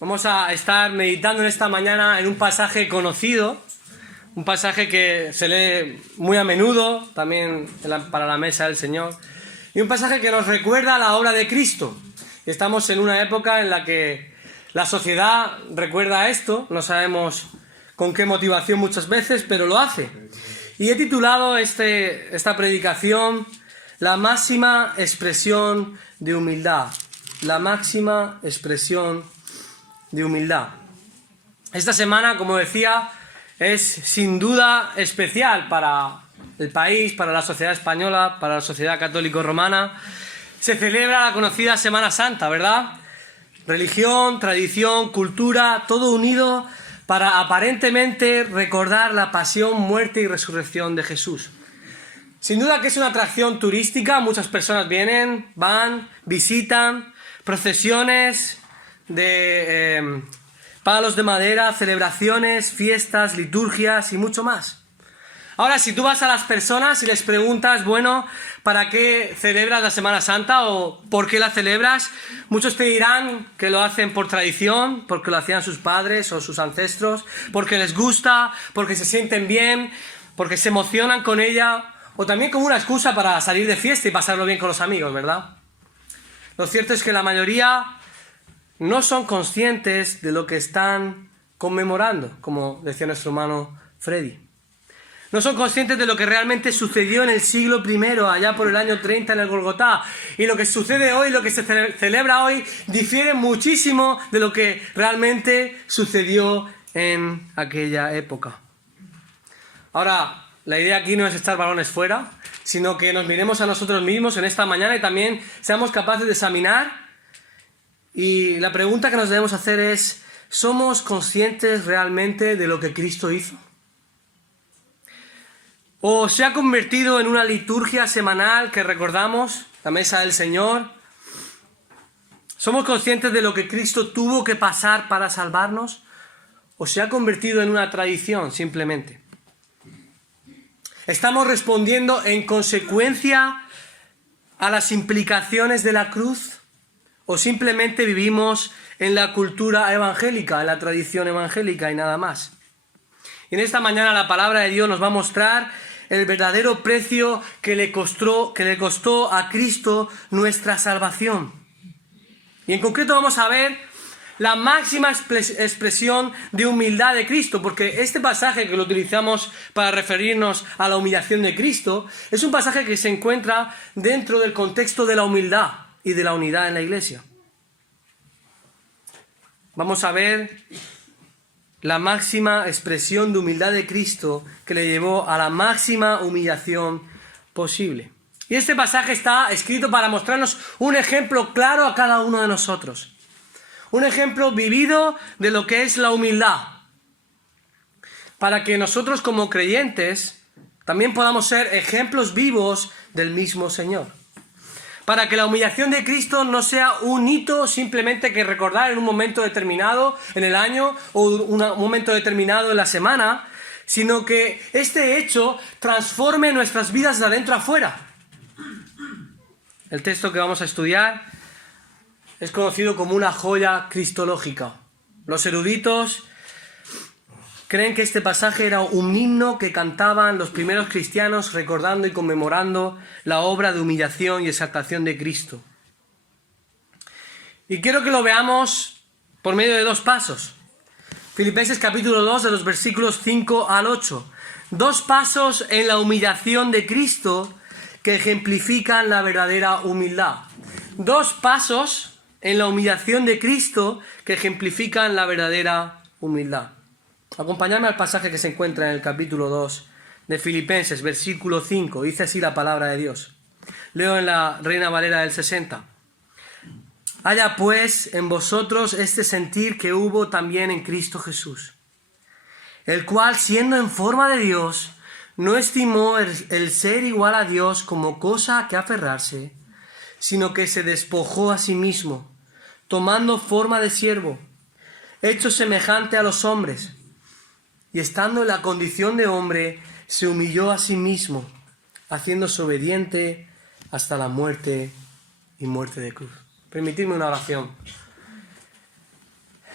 Vamos a estar meditando en esta mañana en un pasaje conocido, un pasaje que se lee muy a menudo, también para la mesa del Señor, y un pasaje que nos recuerda la obra de Cristo. Estamos en una época en la que la sociedad recuerda esto, no sabemos con qué motivación muchas veces, pero lo hace. Y he titulado esta predicación La máxima expresión de humildad. La máxima expresión de humildad. Esta semana, como decía, es sin duda especial para el país, para la sociedad española, para la sociedad católico-romana. Se celebra la conocida Semana Santa, ¿verdad? Religión, tradición, cultura, todo unido para aparentemente recordar la pasión, muerte y resurrección de Jesús. Sin duda que es una atracción turística, muchas personas vienen, van, visitan, procesiones de palos de madera, celebraciones, fiestas, liturgias y mucho más. Ahora, si tú vas a las personas y les preguntas, bueno, ¿para qué celebras la Semana Santa o por qué la celebras? Muchos te dirán que lo hacen por tradición, porque lo hacían sus padres o sus ancestros, porque les gusta, porque se sienten bien, porque se emocionan con ella, o también como una excusa para salir de fiesta y pasarlo bien con los amigos, ¿verdad? Lo cierto es que la mayoría no son conscientes de lo que están conmemorando, como decía nuestro hermano Freddy. No son conscientes de lo que realmente sucedió en el siglo I, allá por el año 30 en el Golgotá. Y lo que sucede hoy, lo que se celebra hoy, difiere muchísimo de lo que realmente sucedió en aquella época. Ahora, la idea aquí no es echar balones fuera, sino que nos miremos a nosotros mismos en esta mañana y también seamos capaces de examinar. Y la pregunta que nos debemos hacer es, ¿somos conscientes realmente de lo que Cristo hizo? ¿O se ha convertido en una liturgia semanal que recordamos, la mesa del Señor? ¿Somos conscientes de lo que Cristo tuvo que pasar para salvarnos? ¿O se ha convertido en una tradición simplemente? ¿Estamos respondiendo en consecuencia a las implicaciones de la cruz? ¿O simplemente vivimos en la cultura evangélica, en la tradición evangélica y nada más? Y en esta mañana la palabra de Dios nos va a mostrar el verdadero precio que le costó a Cristo nuestra salvación. Y en concreto vamos a ver la máxima expresión de humildad de Cristo, porque este pasaje que lo utilizamos para referirnos a la humillación de Cristo es un pasaje que se encuentra dentro del contexto de la humildad y de la unidad en la iglesia. Vamos a ver la máxima expresión de humildad de Cristo que le llevó a la máxima humillación posible. Y este pasaje está escrito para mostrarnos un ejemplo claro a cada uno de nosotros. Un ejemplo vivido de lo que es la humildad. Para que nosotros como creyentes también podamos ser ejemplos vivos del mismo Señor. Para que la humillación de Cristo no sea un hito simplemente que recordar en un momento determinado en el año o un momento determinado en la semana, sino que este hecho transforme nuestras vidas de adentro a afuera. El texto que vamos a estudiar es conocido como una joya cristológica. Los eruditos creen que este pasaje era un himno que cantaban los primeros cristianos recordando y conmemorando la obra de humillación y exaltación de Cristo. Y quiero que lo veamos por medio de dos pasos. Filipenses capítulo 2, de los versículos 5 al 8. Dos pasos en la humillación de Cristo que ejemplifican la verdadera humildad. Dos pasos en la humillación de Cristo que ejemplifican la verdadera humildad. Acompañadme al pasaje que se encuentra en el capítulo 2 de Filipenses, versículo 5. Dice así la palabra de Dios. Leo en la Reina Valera del 60. Haya pues en vosotros este sentir que hubo también en Cristo Jesús, el cual, siendo en forma de Dios, no estimó el ser igual a Dios como cosa a que aferrarse, sino que se despojó a sí mismo, tomando forma de siervo, hecho semejante a los hombres, y estando en la condición de hombre, se humilló a sí mismo, haciéndose obediente hasta la muerte y muerte de cruz. Permitidme una oración.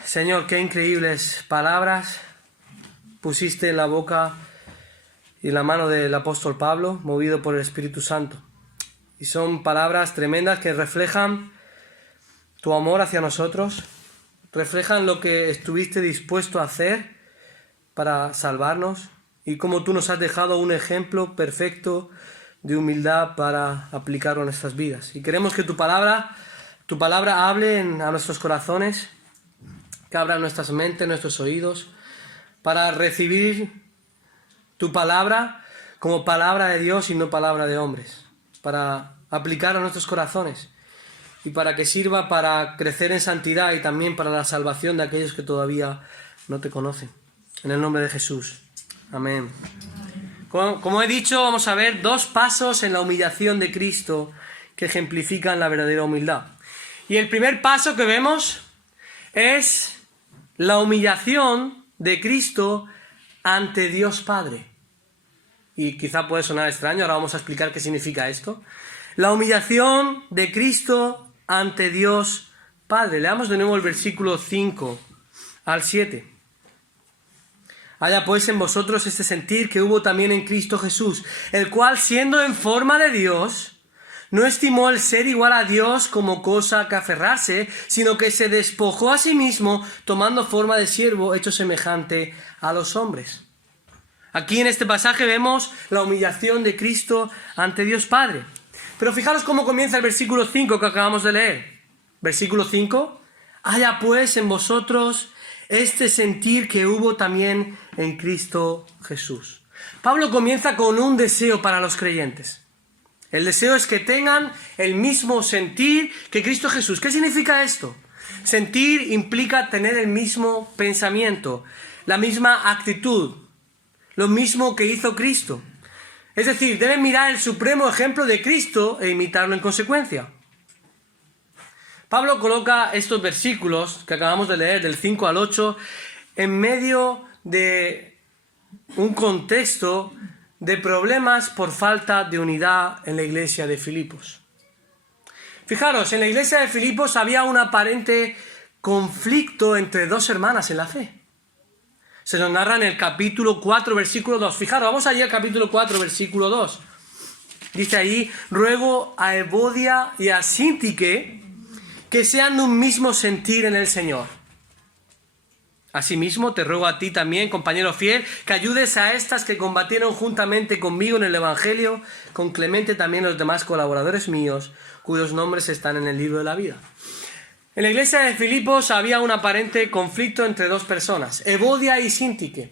Señor, qué increíbles palabras pusiste en la boca y en la mano del apóstol Pablo, movido por el Espíritu Santo. Y son palabras tremendas que reflejan tu amor hacia nosotros, reflejan lo que estuviste dispuesto a hacer para salvarnos y cómo tú nos has dejado un ejemplo perfecto de humildad para aplicarlo en nuestras vidas. Y queremos que tu palabra hable a nuestros corazones, que abra nuestras mentes, nuestros oídos, para recibir tu palabra como palabra de Dios y no palabra de hombres, para aplicar a nuestros corazones y para que sirva para crecer en santidad y también para la salvación de aquellos que todavía no te conocen. En el nombre de Jesús. Amén. Como he dicho, vamos a ver 2 pasos en la humillación de Cristo que ejemplifican la verdadera humildad. Y el primer paso que vemos es la humillación de Cristo ante Dios Padre. Y quizá puede sonar extraño, ahora vamos a explicar qué significa esto. La humillación de Cristo ante Dios Padre. Leamos de nuevo el versículo 5 al 7. Haya pues en vosotros este sentir que hubo también en Cristo Jesús, el cual siendo en forma de Dios, no estimó el ser igual a Dios como cosa que aferrarse, sino que se despojó a sí mismo, tomando forma de siervo, hecho semejante a los hombres. Aquí en este pasaje vemos la humillación de Cristo ante Dios Padre. Pero fijaros cómo comienza el versículo 5 que acabamos de leer. Versículo 5. Haya pues en vosotros este sentir que hubo también en Cristo Jesús. Pablo comienza con un deseo para los creyentes. El deseo es que tengan el mismo sentir que Cristo Jesús. ¿Qué significa esto? Sentir implica tener el mismo pensamiento, la misma actitud, lo mismo que hizo Cristo. Es decir, deben mirar el supremo ejemplo de Cristo e imitarlo en consecuencia. Pablo coloca estos versículos que acabamos de leer, del 5 al 8, en medio de un contexto de problemas por falta de unidad en la iglesia de Filipos. Fijaros, en la iglesia de Filipos había un aparente conflicto entre 2 hermanas en la fe. Se nos narra en el capítulo 4, versículo 2. Fijaros, vamos allí al capítulo 4, versículo 2. Dice ahí, ruego a Evodia y a Síntique que sean de un mismo sentir en el Señor. Asimismo, te ruego a ti también, compañero fiel, que ayudes a estas que combatieron juntamente conmigo en el Evangelio, con Clemente también los demás colaboradores míos, cuyos nombres están en el libro de la vida. En la iglesia de Filipos había un aparente conflicto entre 2 personas, Evodia y Síntique.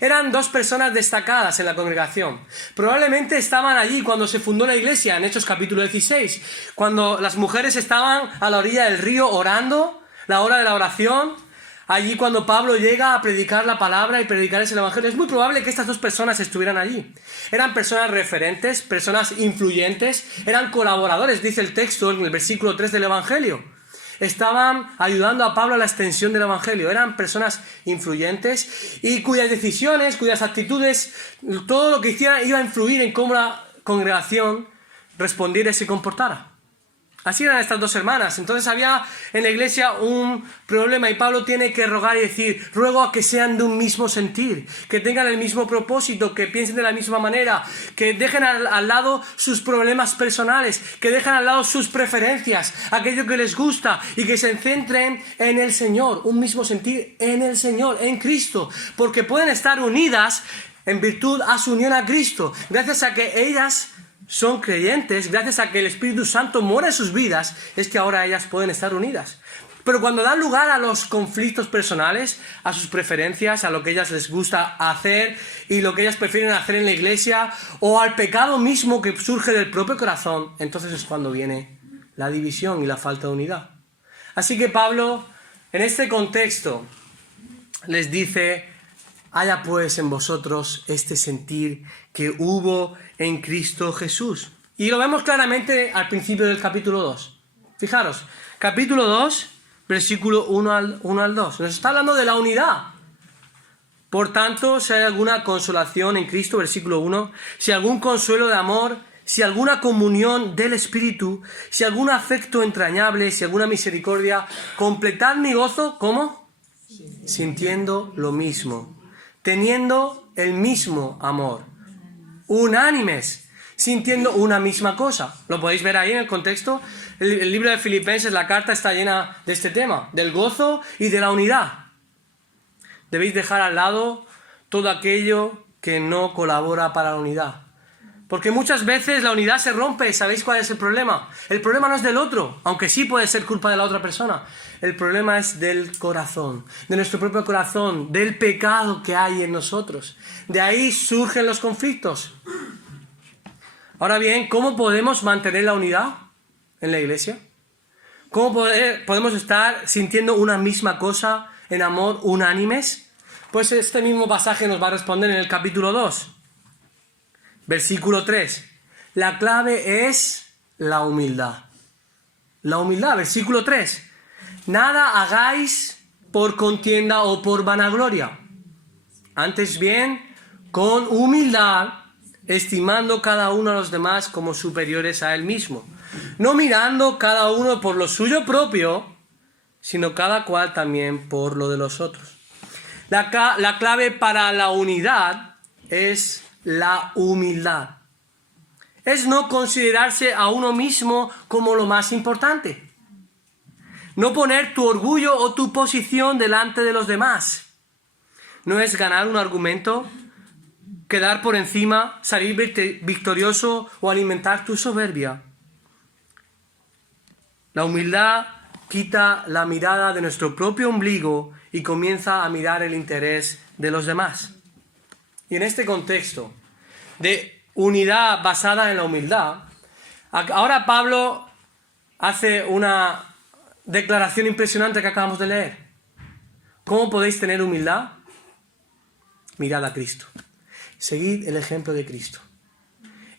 Eran 2 personas destacadas en la congregación. Probablemente estaban allí cuando se fundó la iglesia, en Hechos capítulo 16, cuando las mujeres estaban a la orilla del río orando, la hora de la oración. Allí cuando Pablo llega a predicar la palabra y predicarles el Evangelio, es muy probable que estas 2 personas estuvieran allí. Eran personas referentes, personas influyentes, eran colaboradores, dice el texto en el versículo 3 del Evangelio. Estaban ayudando a Pablo a la extensión del Evangelio. Eran personas influyentes y cuyas decisiones, cuyas actitudes, todo lo que hicieran iba a influir en cómo la congregación respondiera y se comportara. Así eran estas 2 hermanas. Entonces había en la iglesia un problema y Pablo tiene que rogar y decir, ruego a que sean de un mismo sentir, que tengan el mismo propósito, que piensen de la misma manera, que dejen al lado sus problemas personales, que dejen al lado sus preferencias, aquello que les gusta y que se centren en el Señor, un mismo sentir en el Señor, en Cristo, porque pueden estar unidas en virtud a su unión a Cristo, gracias a que ellas son creyentes, gracias a que el Espíritu Santo mora en sus vidas, es que ahora ellas pueden estar unidas. Pero cuando dan lugar a los conflictos personales, a sus preferencias, a lo que ellas les gusta hacer y lo que ellas prefieren hacer en la iglesia, o al pecado mismo que surge del propio corazón, entonces es cuando viene la división y la falta de unidad. Así que Pablo, en este contexto, les dice, haya pues en vosotros este sentir que hubo en Cristo Jesús. Y lo vemos claramente al principio del capítulo 2. Fijaros, capítulo 2, versículo 1 al 2. Nos está hablando de la unidad. Por tanto, si hay alguna consolación en Cristo, versículo 1, si algún consuelo de amor, si alguna comunión del Espíritu, si algún afecto entrañable, si alguna misericordia, completad mi gozo, ¿cómo? sintiendo lo mismo, teniendo el mismo amor, unánimes, sintiendo una misma cosa. Lo podéis ver ahí en el contexto. El libro de Filipenses, la carta está llena de este tema, del gozo y de la unidad. Debéis dejar al lado todo aquello que no colabora para la unidad. Porque muchas veces la unidad se rompe. ¿Sabéis cuál es el problema? El problema no es del otro, aunque sí puede ser culpa de la otra persona. El problema es del corazón, de nuestro propio corazón, del pecado que hay en nosotros. De ahí surgen los conflictos. Ahora bien, ¿cómo podemos mantener la unidad en la iglesia? ¿Cómo podemos estar sintiendo una misma cosa en amor unánimes? Pues este mismo pasaje nos va a responder en el capítulo 2. Versículo 3. La clave es la humildad. La humildad, versículo 3. Nada hagáis por contienda o por vanagloria. Antes bien, con humildad, estimando cada uno a los demás como superiores a él mismo. No mirando cada uno por lo suyo propio, sino cada cual también por lo de los otros. La clave para la unidad es la humildad. Es no considerarse a uno mismo como lo más importante. No poner tu orgullo o tu posición delante de los demás. No es ganar un argumento, quedar por encima, salir victorioso o alimentar tu soberbia. La humildad quita la mirada de nuestro propio ombligo y comienza a mirar el interés de los demás. Y en este contexto de unidad basada en la humildad, ahora Pablo hace una declaración impresionante que acabamos de leer. ¿Cómo podéis tener humildad? Mirad a Cristo. Seguid el ejemplo de Cristo.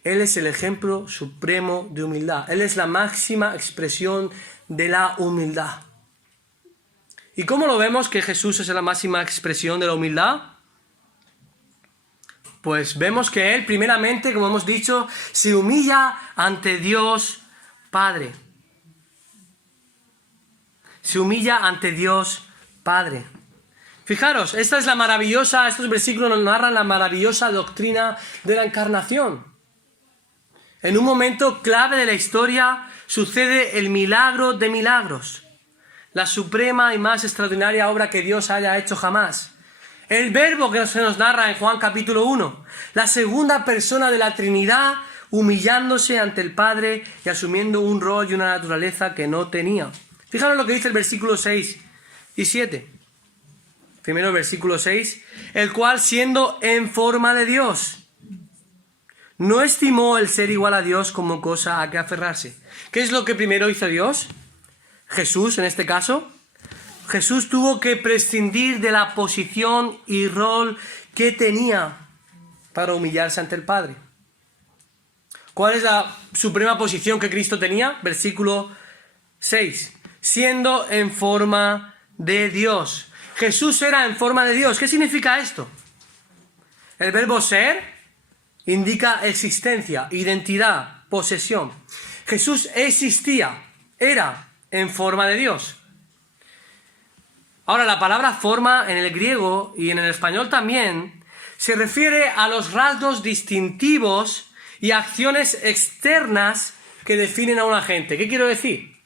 Él es el ejemplo supremo de humildad. Él es la máxima expresión de la humildad. ¿Y cómo lo vemos que Jesús es la máxima expresión de la humildad? Pues vemos que Él, primeramente, como hemos dicho, se humilla ante Dios Padre. Se humilla ante Dios Padre. Fijaros, estos versículos nos narran la maravillosa doctrina de la encarnación. En un momento clave de la historia sucede el milagro de milagros, la suprema y más extraordinaria obra que Dios haya hecho jamás. El verbo que se nos narra en Juan capítulo 1, la segunda persona de la Trinidad humillándose ante el Padre y asumiendo un rol y una naturaleza que no tenía. Fijaros lo que dice el versículo 6 y 7. Primero el versículo 6, el cual siendo en forma de Dios, no estimó el ser igual a Dios como cosa a que aferrarse. ¿Qué es lo que primero hizo Dios? Jesús, en este caso. Jesús tuvo que prescindir de la posición y rol que tenía para humillarse ante el Padre. ¿Cuál es la suprema posición que Cristo tenía? Versículo 6. Siendo en forma de Dios. Jesús era en forma de Dios. ¿Qué significa esto? El verbo ser indica existencia, identidad, posesión. Jesús existía, era en forma de Dios. Ahora, la palabra forma en el griego y en el español también se refiere a los rasgos distintivos y acciones externas que definen a una gente. ¿Qué quiero decir?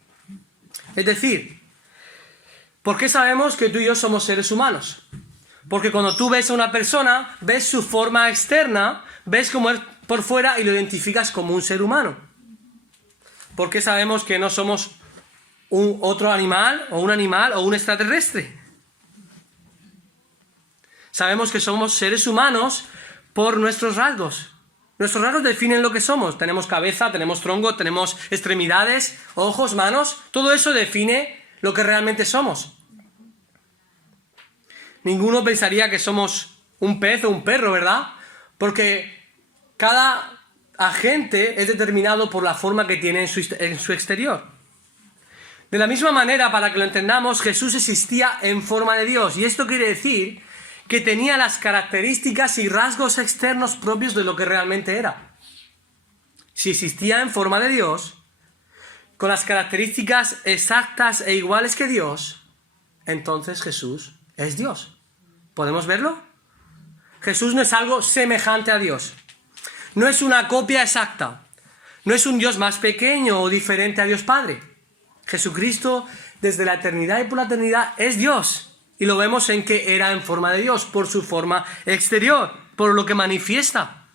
Es decir, ¿por qué sabemos que tú y yo somos seres humanos? Porque cuando tú ves a una persona, ves su forma externa, ves cómo es por fuera y lo identificas como un ser humano. ¿Por qué sabemos que no somos otro animal o un extraterrestre? Sabemos que somos seres humanos por nuestros rasgos. Nuestros rasgos definen lo que somos. Tenemos cabeza, tenemos tronco, tenemos extremidades, ojos, manos. Todo eso define lo que realmente somos. Ninguno pensaría que somos un pez o un perro, ¿verdad? Porque cada agente es determinado por la forma que tiene en su exterior. De la misma manera, para que lo entendamos, Jesús existía en forma de Dios. Y esto quiere decir que tenía las características y rasgos externos propios de lo que realmente era. Si existía en forma de Dios, con las características exactas e iguales que Dios, entonces Jesús es Dios. ¿Podemos verlo? Jesús no es algo semejante a Dios. No es una copia exacta. No es un Dios más pequeño o diferente a Dios Padre. Jesucristo, desde la eternidad y por la eternidad, es Dios. Y lo vemos en que era en forma de Dios, por su forma exterior, por lo que manifiesta.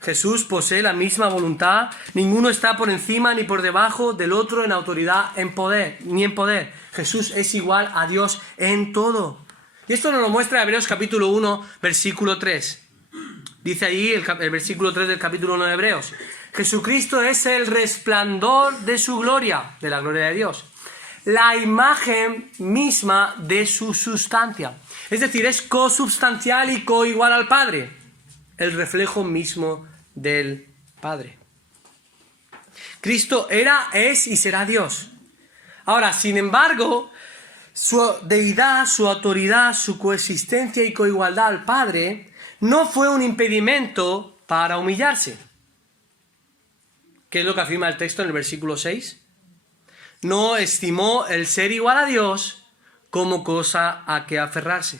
Jesús posee la misma voluntad, ninguno está por encima ni por debajo del otro en autoridad, en poder, ni en poder. Jesús es igual a Dios en todo. Y esto nos lo muestra Hebreos capítulo 1, versículo 3. Dice allí el versículo 3 del capítulo 1 de Hebreos: Jesucristo es el resplandor de su gloria, de la gloria de Dios, la imagen misma de su sustancia. Es decir, es consubstancial y coigual al Padre, el reflejo mismo del Padre. Cristo era, es y será Dios. Ahora, sin embargo, su deidad, su autoridad, su coexistencia y coigualdad al Padre no fue un impedimento para humillarse. ¿Qué es lo que afirma el texto en el versículo 6? No estimó el ser igual a Dios como cosa a que aferrarse.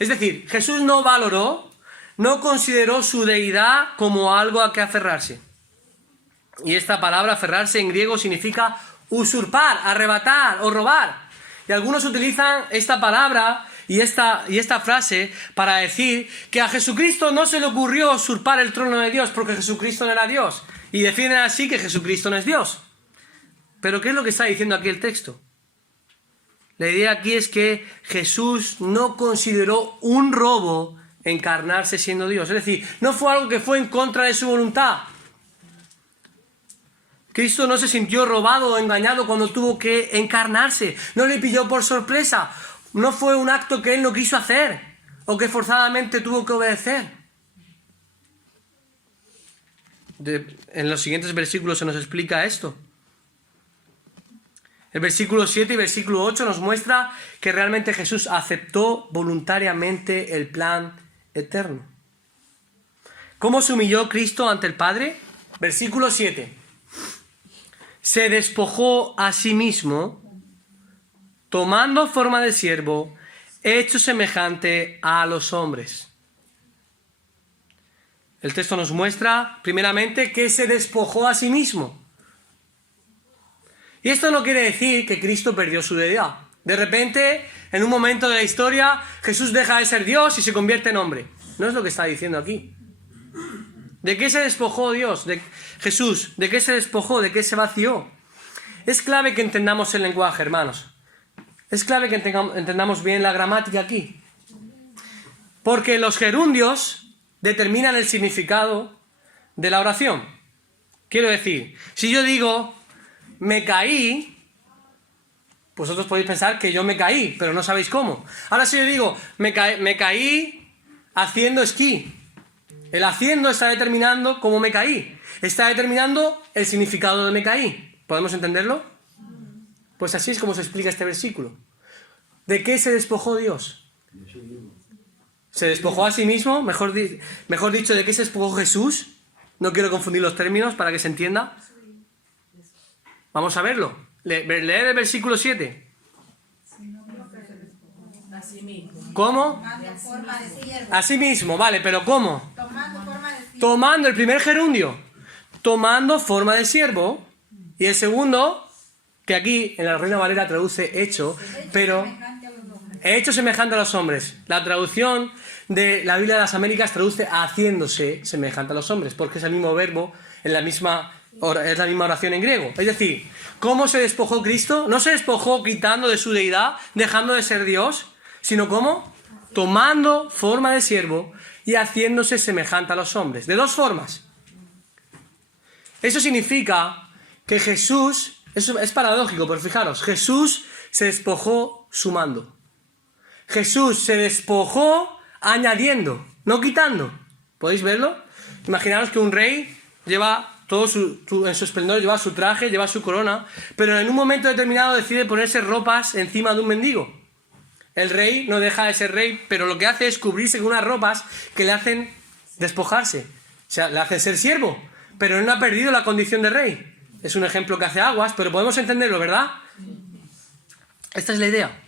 Es decir, Jesús no valoró, no consideró su deidad como algo a que aferrarse. Y esta palabra aferrarse en griego significa usurpar, arrebatar o robar. Y algunos utilizan esta palabra y esta frase para decir que a Jesucristo no se le ocurrió usurpar el trono de Dios porque Jesucristo no era Dios. Y defienden así que Jesucristo no es Dios. Pero ¿qué es lo que está diciendo aquí el texto? La idea aquí es que Jesús no consideró un robo encarnarse siendo Dios. Es decir, no fue algo que fue en contra de su voluntad. Cristo no se sintió robado o engañado cuando tuvo que encarnarse. No le pilló por sorpresa. No fue un acto que él no quiso hacer o que forzadamente tuvo que obedecer. En los siguientes versículos se nos explica esto. El versículo 7 y versículo 8 nos muestra que realmente Jesús aceptó voluntariamente el plan eterno. ¿Cómo se humilló Cristo ante el Padre? Versículo 7. Se despojó a sí mismo, tomando forma de siervo, hecho semejante a los hombres. El texto nos muestra, primeramente, que se despojó a sí mismo. Y esto no quiere decir que Cristo perdió su deidad. De repente, en un momento de la historia, Jesús deja de ser Dios y se convierte en hombre. No es lo que está diciendo aquí. ¿De qué se despojó Dios? Jesús, ¿de qué se despojó? ¿De qué se vació? Es clave que entendamos el lenguaje, hermanos. Es clave que entendamos bien la gramática aquí. Porque los gerundios determinan el significado de la oración. Quiero decir, si yo digo me caí, vosotros podéis pensar que yo me caí, pero no sabéis cómo. Ahora si yo digo me caí haciendo esquí, el haciendo está determinando cómo me caí. Está determinando el significado de me caí. ¿Podemos entenderlo? Pues así es como se explica este versículo. ¿De qué se despojó Dios? ¿Se despojó a sí mismo? Mejor dicho, ¿de qué se despojó Jesús? No quiero confundir los términos para que se entienda. Vamos a verlo. Leer el versículo 7. ¿Cómo? A sí mismo, vale, pero ¿cómo? Tomando el primer gerundio. Tomando forma de siervo. Y el segundo, que aquí en la Reina Valera traduce hecho, pero hecho semejante a los hombres. La traducción de la Biblia de las Américas traduce haciéndose semejante a los hombres, porque es el mismo verbo, es la misma oración en griego. Es decir, ¿cómo se despojó Cristo? No se despojó quitando de su deidad, dejando de ser Dios, sino ¿cómo? Tomando forma de siervo y haciéndose semejante a los hombres. De dos formas. Eso significa que Jesús, eso es paradójico, pero fijaros, Jesús se despojó sumando. Jesús se despojó añadiendo, no quitando. ¿Podéis verlo? Imaginaros que un rey lleva todo en su esplendor, lleva su traje, lleva su corona, pero en un momento determinado decide ponerse ropas encima de un mendigo. El rey no deja de ser rey, pero lo que hace es cubrirse con unas ropas que le hacen despojarse. O sea, le hacen ser siervo, pero él no ha perdido la condición de rey. Es un ejemplo que hace aguas, pero podemos entenderlo, ¿verdad? Esta es la idea.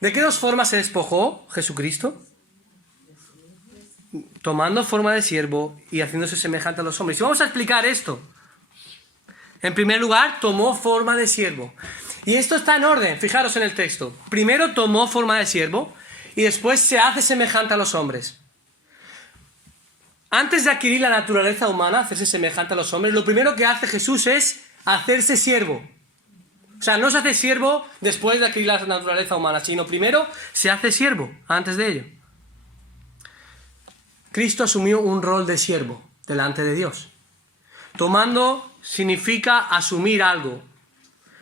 ¿De qué dos formas se despojó Jesucristo? Tomando forma de siervo y haciéndose semejante a los hombres. Y vamos a explicar esto. En primer lugar, tomó forma de siervo. Y esto está en orden, fijaros en el texto. Primero tomó forma de siervo y después se hace semejante a los hombres. Antes de adquirir la naturaleza humana, hacerse semejante a los hombres, lo primero que hace Jesús es hacerse siervo. O sea, no se hace siervo después de adquirir la naturaleza humana, sino primero se hace siervo, antes de ello. Cristo asumió un rol de siervo delante de Dios. Tomando significa asumir algo.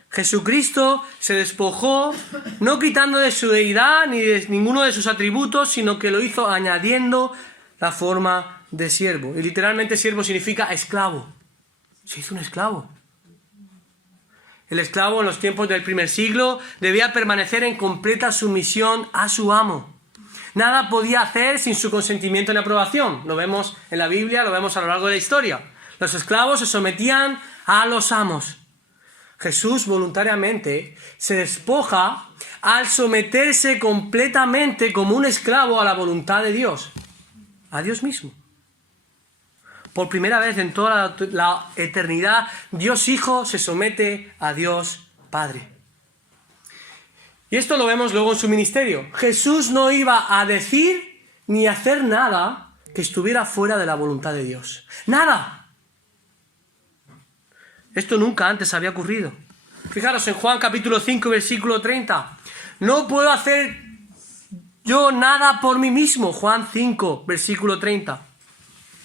Jesucristo se despojó, no quitando de su deidad ni de ninguno de sus atributos, sino que lo hizo añadiendo la forma de siervo. Y literalmente siervo significa esclavo. Se hizo un esclavo. El esclavo en los tiempos del primer siglo debía permanecer en completa sumisión a su amo. Nada podía hacer sin su consentimiento ni aprobación. Lo vemos en la Biblia, lo vemos a lo largo de la historia. Los esclavos se sometían a los amos. Jesús voluntariamente se despoja al someterse completamente como un esclavo a la voluntad de Dios, a Dios mismo. Por primera vez en toda la eternidad, Dios Hijo se somete a Dios Padre. Y esto lo vemos luego en su ministerio. Jesús no iba a decir ni a hacer nada que estuviera fuera de la voluntad de Dios. ¡Nada! Esto nunca antes había ocurrido. Fijaros en Juan capítulo 5, versículo 30. No puedo hacer yo nada por mí mismo. Juan 5, versículo 30.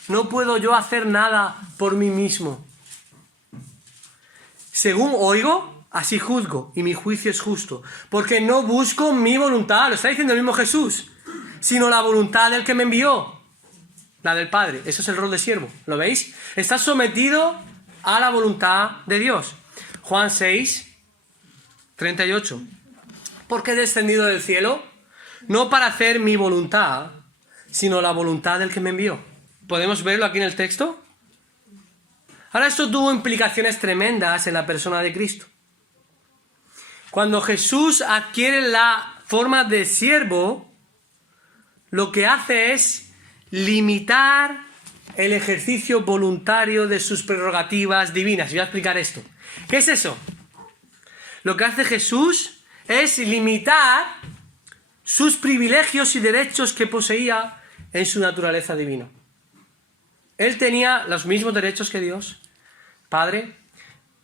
No puedo yo hacer nada por mí mismo. Según oigo, así juzgo, y mi juicio es justo. Porque no busco mi voluntad, lo está diciendo el mismo Jesús, sino la voluntad del que me envió, la del Padre. Eso es el rol de siervo, ¿lo veis? Está sometido a la voluntad de Dios. Juan 6, 38. Porque he descendido del cielo, no para hacer mi voluntad, sino la voluntad del que me envió. ¿Podemos verlo aquí en el texto? Ahora, esto tuvo implicaciones tremendas en la persona de Cristo. Cuando Jesús adquiere la forma de siervo, lo que hace es limitar el ejercicio voluntario de sus prerrogativas divinas. Y voy a explicar esto. ¿Qué es eso? Lo que hace Jesús es limitar sus privilegios y derechos que poseía en su naturaleza divina. Él tenía los mismos derechos que Dios, Padre,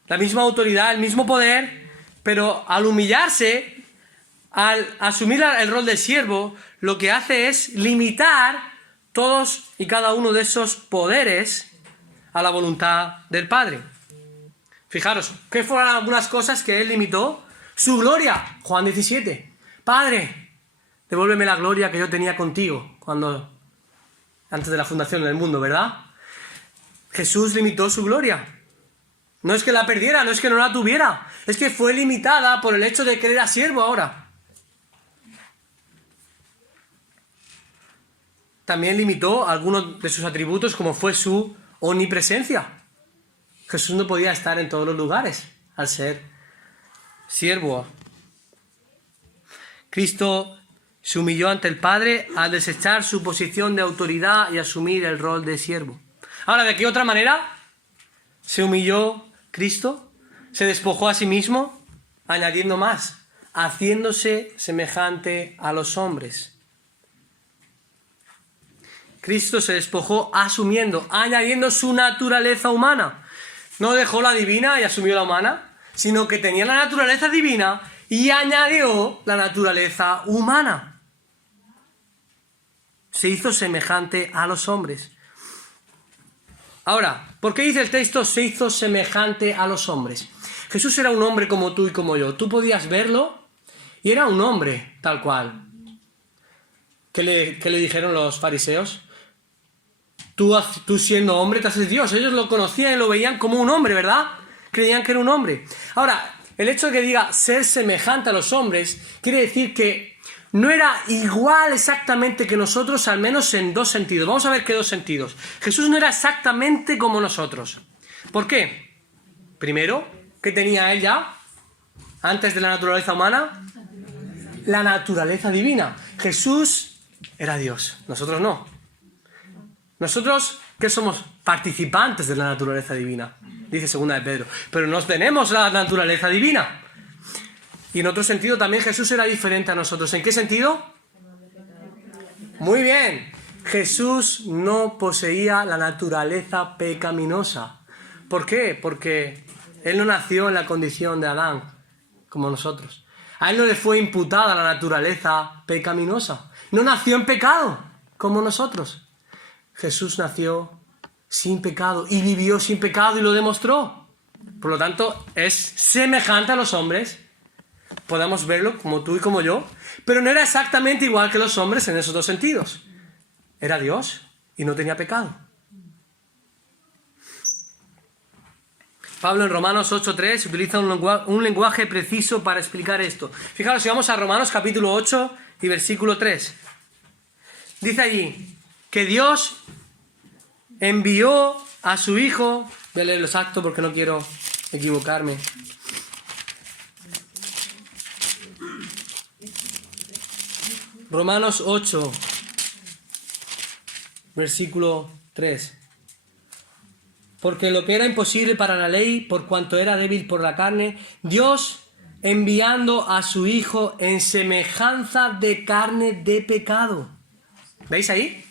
la misma autoridad, el mismo poder, pero al humillarse, al asumir el rol de siervo, lo que hace es limitar todos y cada uno de esos poderes a la voluntad del Padre. Fijaros, ¿qué fueron algunas cosas que él limitó? Su gloria, Juan 17. Padre, devuélveme la gloria que yo tenía contigo antes de la fundación del mundo, ¿verdad? Jesús limitó su gloria. No es que la perdiera, no es que no la tuviera, es que fue limitada por el hecho de que él era siervo ahora. También limitó algunos de sus atributos, como fue su omnipresencia. Jesús no podía estar en todos los lugares al ser siervo. Cristo se humilló ante el Padre al desechar su posición de autoridad y asumir el rol de siervo. Ahora, ¿de qué otra manera se humilló Cristo? Se despojó a sí mismo, añadiendo más, haciéndose semejante a los hombres. Cristo se despojó asumiendo, añadiendo su naturaleza humana. No dejó la divina y asumió la humana, sino que tenía la naturaleza divina y añadió la naturaleza humana. Se hizo semejante a los hombres. Ahora, ¿por qué dice el texto se hizo semejante a los hombres? Jesús era un hombre como tú y como yo. Tú podías verlo y era un hombre tal cual. ¿Qué le dijeron los fariseos? Tú siendo hombre te haces Dios. Ellos lo conocían y lo veían como un hombre, ¿verdad? Creían que era un hombre. Ahora, el hecho de que diga ser semejante a los hombres quiere decir que no era igual exactamente que nosotros, al menos en dos sentidos. Vamos a ver qué dos sentidos. Jesús no era exactamente como nosotros. ¿Por qué? Primero, ¿qué tenía él ya? Antes de la naturaleza humana, la naturaleza divina. Jesús era Dios, nosotros no. Nosotros, ¿qué somos? Participantes de la naturaleza divina, dice 2 de Pedro. Pero no tenemos la naturaleza divina. Y en otro sentido también Jesús era diferente a nosotros. ¿En qué sentido? Muy bien. Jesús no poseía la naturaleza pecaminosa. ¿Por qué? Porque Él no nació en la condición de Adán, como nosotros. A Él no le fue imputada la naturaleza pecaminosa. No nació en pecado, como nosotros. Jesús nació sin pecado y vivió sin pecado y lo demostró. Por lo tanto, es semejante a los hombres. Podemos verlo como tú y como yo, pero no era exactamente igual que los hombres en esos dos sentidos. Era Dios y no tenía pecado. Pablo en Romanos 8:3 utiliza un lenguaje preciso para explicar esto. Fijaros, si vamos a Romanos capítulo 8 y versículo 3. Dice allí que Dios envió a su Hijo, voy a leerlo exacto porque no quiero equivocarme. Romanos 8, versículo 3. Porque lo que era imposible para la ley, por cuanto era débil por la carne, Dios enviando a su Hijo en semejanza de carne de pecado. ¿Veis ahí?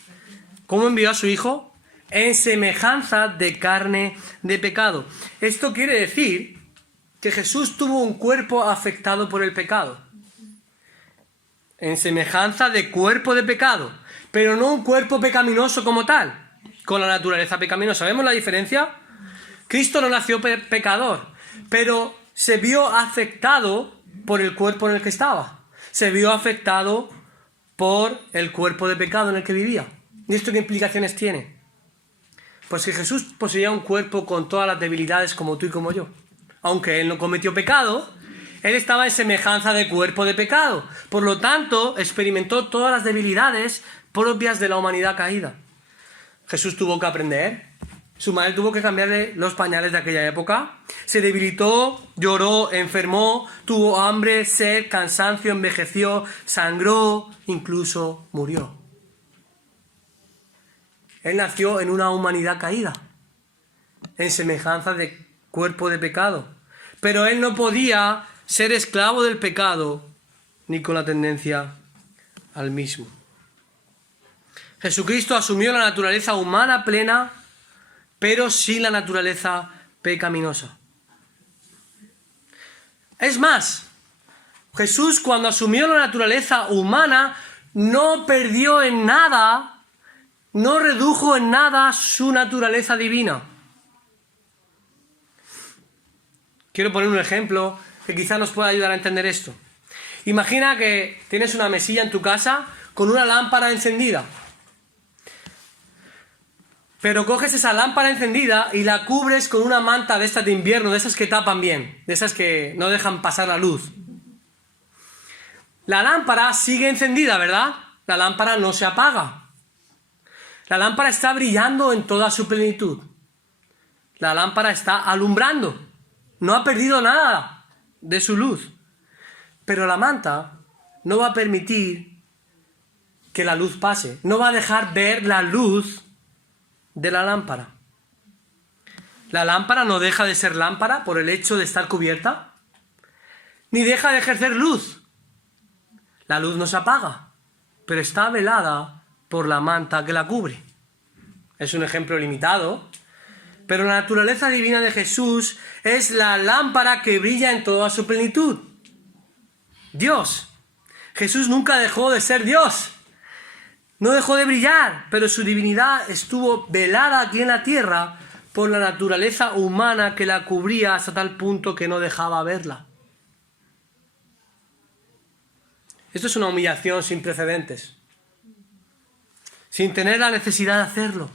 ¿Cómo envió a su Hijo? En semejanza de carne de pecado. Esto quiere decir que Jesús tuvo un cuerpo afectado por el pecado. En semejanza de cuerpo de pecado, pero no un cuerpo pecaminoso como tal, con la naturaleza pecaminosa. ¿Vemos la diferencia? Cristo no nació pecador, pero se vio afectado por el cuerpo en el que estaba. Se vio afectado por el cuerpo de pecado en el que vivía. ¿Y esto qué implicaciones tiene? Pues que Jesús poseía un cuerpo con todas las debilidades como tú y como yo. Aunque Él no cometió pecado, Él estaba en semejanza de cuerpo de pecado. Por lo tanto, experimentó todas las debilidades propias de la humanidad caída. Jesús tuvo que aprender. Su madre tuvo que cambiarle los pañales de aquella época. Se debilitó, lloró, enfermó, tuvo hambre, sed, cansancio, envejeció, sangró, incluso murió. Él nació en una humanidad caída, en semejanza de cuerpo de pecado. Pero Él no podía ser esclavo del pecado, ni con la tendencia al mismo. Jesucristo asumió la naturaleza humana plena, pero sin la naturaleza pecaminosa. Es más, Jesús cuando asumió la naturaleza humana no perdió en nada, no redujo en nada su naturaleza divina. Quiero poner un ejemplo que quizá nos pueda ayudar a entender esto. Imagina que tienes una mesilla en tu casa con una lámpara encendida. Pero coges esa lámpara encendida y la cubres con una manta de estas de invierno, de esas que tapan bien, de esas que no dejan pasar la luz. La lámpara sigue encendida, ¿verdad? La lámpara no se apaga. La lámpara está brillando en toda su plenitud. La lámpara está alumbrando. No ha perdido nada de su luz. Pero la manta no va a permitir que la luz pase. No va a dejar ver la luz de la lámpara. La lámpara no deja de ser lámpara por el hecho de estar cubierta, ni deja de ejercer luz. La luz no se apaga, pero está velada por la manta que la cubre. Es un ejemplo limitado, pero la naturaleza divina de Jesús es la lámpara que brilla en toda su plenitud. Dios. Jesús nunca dejó de ser Dios. No dejó de brillar, pero su divinidad estuvo velada aquí en la tierra por la naturaleza humana que la cubría hasta tal punto que no dejaba verla. Esto es una humillación sin precedentes. Sin tener la necesidad de hacerlo.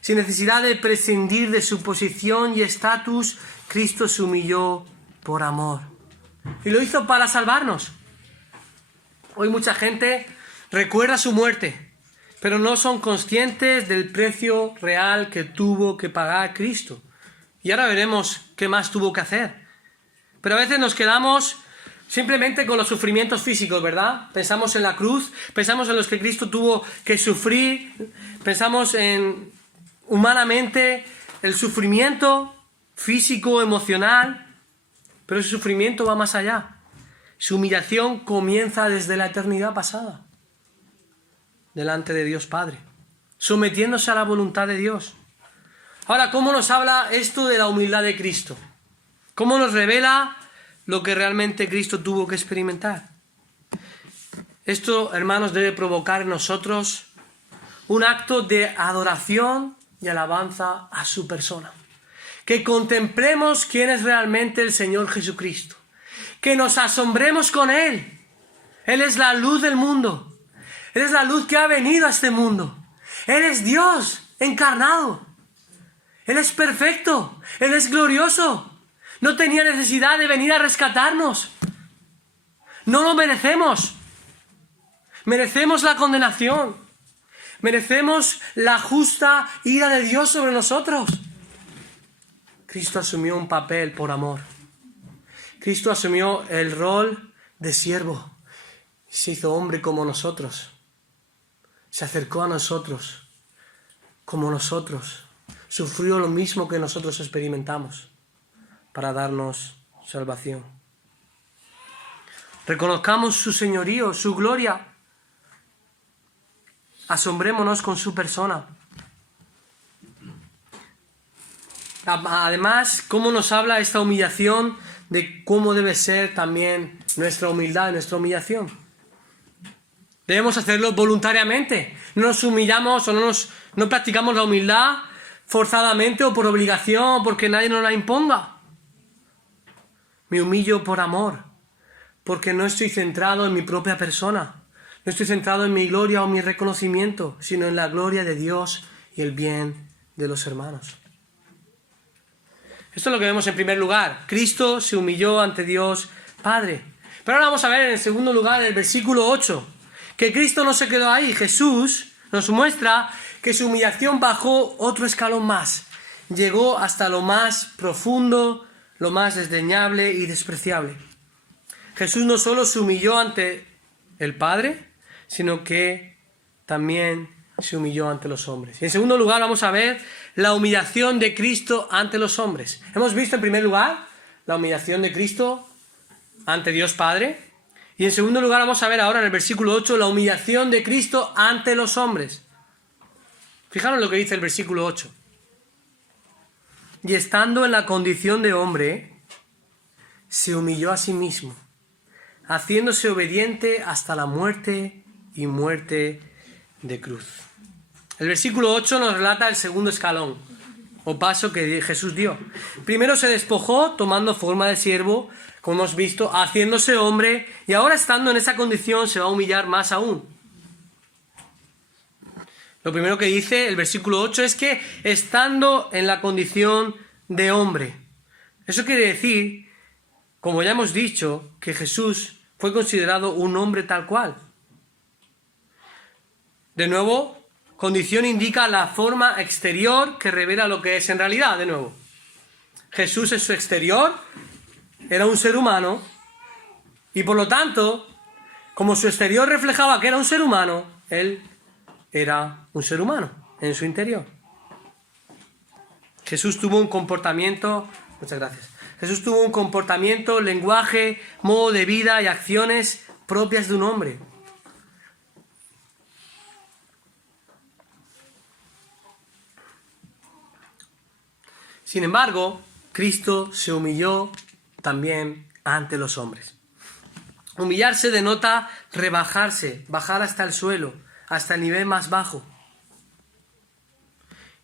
Sin necesidad de prescindir de su posición y estatus, Cristo se humilló por amor. Y lo hizo para salvarnos. Hoy mucha gente recuerda su muerte, pero no son conscientes del precio real que tuvo que pagar Cristo. Y ahora veremos qué más tuvo que hacer. Pero a veces nos quedamos simplemente con los sufrimientos físicos, ¿verdad? Pensamos en la cruz, pensamos en los que Cristo tuvo que sufrir, pensamos en humanamente el sufrimiento físico, emocional, pero ese sufrimiento va más allá. Su humillación comienza desde la eternidad pasada, delante de Dios Padre, sometiéndose a la voluntad de Dios. Ahora, ¿cómo nos habla esto de la humildad de Cristo? ¿Cómo nos revela lo que realmente Cristo tuvo que experimentar? Esto, hermanos, debe provocar en nosotros un acto de adoración y alabanza a su persona. Que contemplemos quién es realmente el Señor Jesucristo. Que nos asombremos con Él. Él es la luz del mundo. Él es la luz que ha venido a este mundo. Él es Dios encarnado. Él es perfecto. Él es glorioso. No tenía necesidad de venir a rescatarnos. No lo merecemos. Merecemos la condenación. Merecemos la justa ira de Dios sobre nosotros. Cristo asumió un papel por amor. Cristo asumió el rol de siervo. Se hizo hombre como nosotros. Se acercó a nosotros como nosotros. Sufrió lo mismo que nosotros experimentamos para darnos salvación. Reconozcamos su señorío, su gloria. Asombrémonos con su persona. Además, ¿cómo nos habla esta humillación de cómo debe ser también nuestra humildad, nuestra humillación? Debemos hacerlo voluntariamente. No nos humillamos o no practicamos la humildad forzadamente o por obligación o porque nadie nos la imponga. Me humillo por amor, porque no estoy centrado en mi propia persona. No estoy centrado en mi gloria o mi reconocimiento, sino en la gloria de Dios y el bien de los hermanos. Esto es lo que vemos en primer lugar. Cristo se humilló ante Dios Padre. Pero ahora vamos a ver en segundo lugar el versículo 8, que Cristo no se quedó ahí. Jesús nos muestra que su humillación bajó otro escalón más. Llegó hasta lo más profundo, lo más desdeñable y despreciable. Jesús no solo se humilló ante el Padre, sino que también se humilló ante los hombres. Y en segundo lugar vamos a ver la humillación de Cristo ante los hombres. Hemos visto en primer lugar la humillación de Cristo ante Dios Padre. Y en segundo lugar vamos a ver ahora en el versículo 8 la humillación de Cristo ante los hombres. Fijaros lo que dice el versículo 8. Y estando en la condición de hombre, se humilló a sí mismo, haciéndose obediente hasta la muerte y muerte de cruz. El versículo 8 nos relata el segundo escalón o paso que Jesús dio. Primero se despojó tomando forma de siervo, como hemos visto, haciéndose hombre, y ahora estando en esa condición se va a humillar más aún. Lo primero que dice el versículo 8 es que estando en la condición de hombre. Eso quiere decir, como ya hemos dicho, que Jesús fue considerado un hombre tal cual. De nuevo, condición indica la forma exterior que revela lo que es en realidad. De nuevo, Jesús en su exterior era un ser humano y por lo tanto, como su exterior reflejaba que era un ser humano, él era un ser humano en su interior. Jesús tuvo un comportamiento, Jesús tuvo un comportamiento, lenguaje, modo de vida y acciones propias de un hombre. Sin embargo, Cristo se humilló también ante los hombres. Humillarse denota rebajarse, bajar hasta el suelo, hasta el nivel más bajo.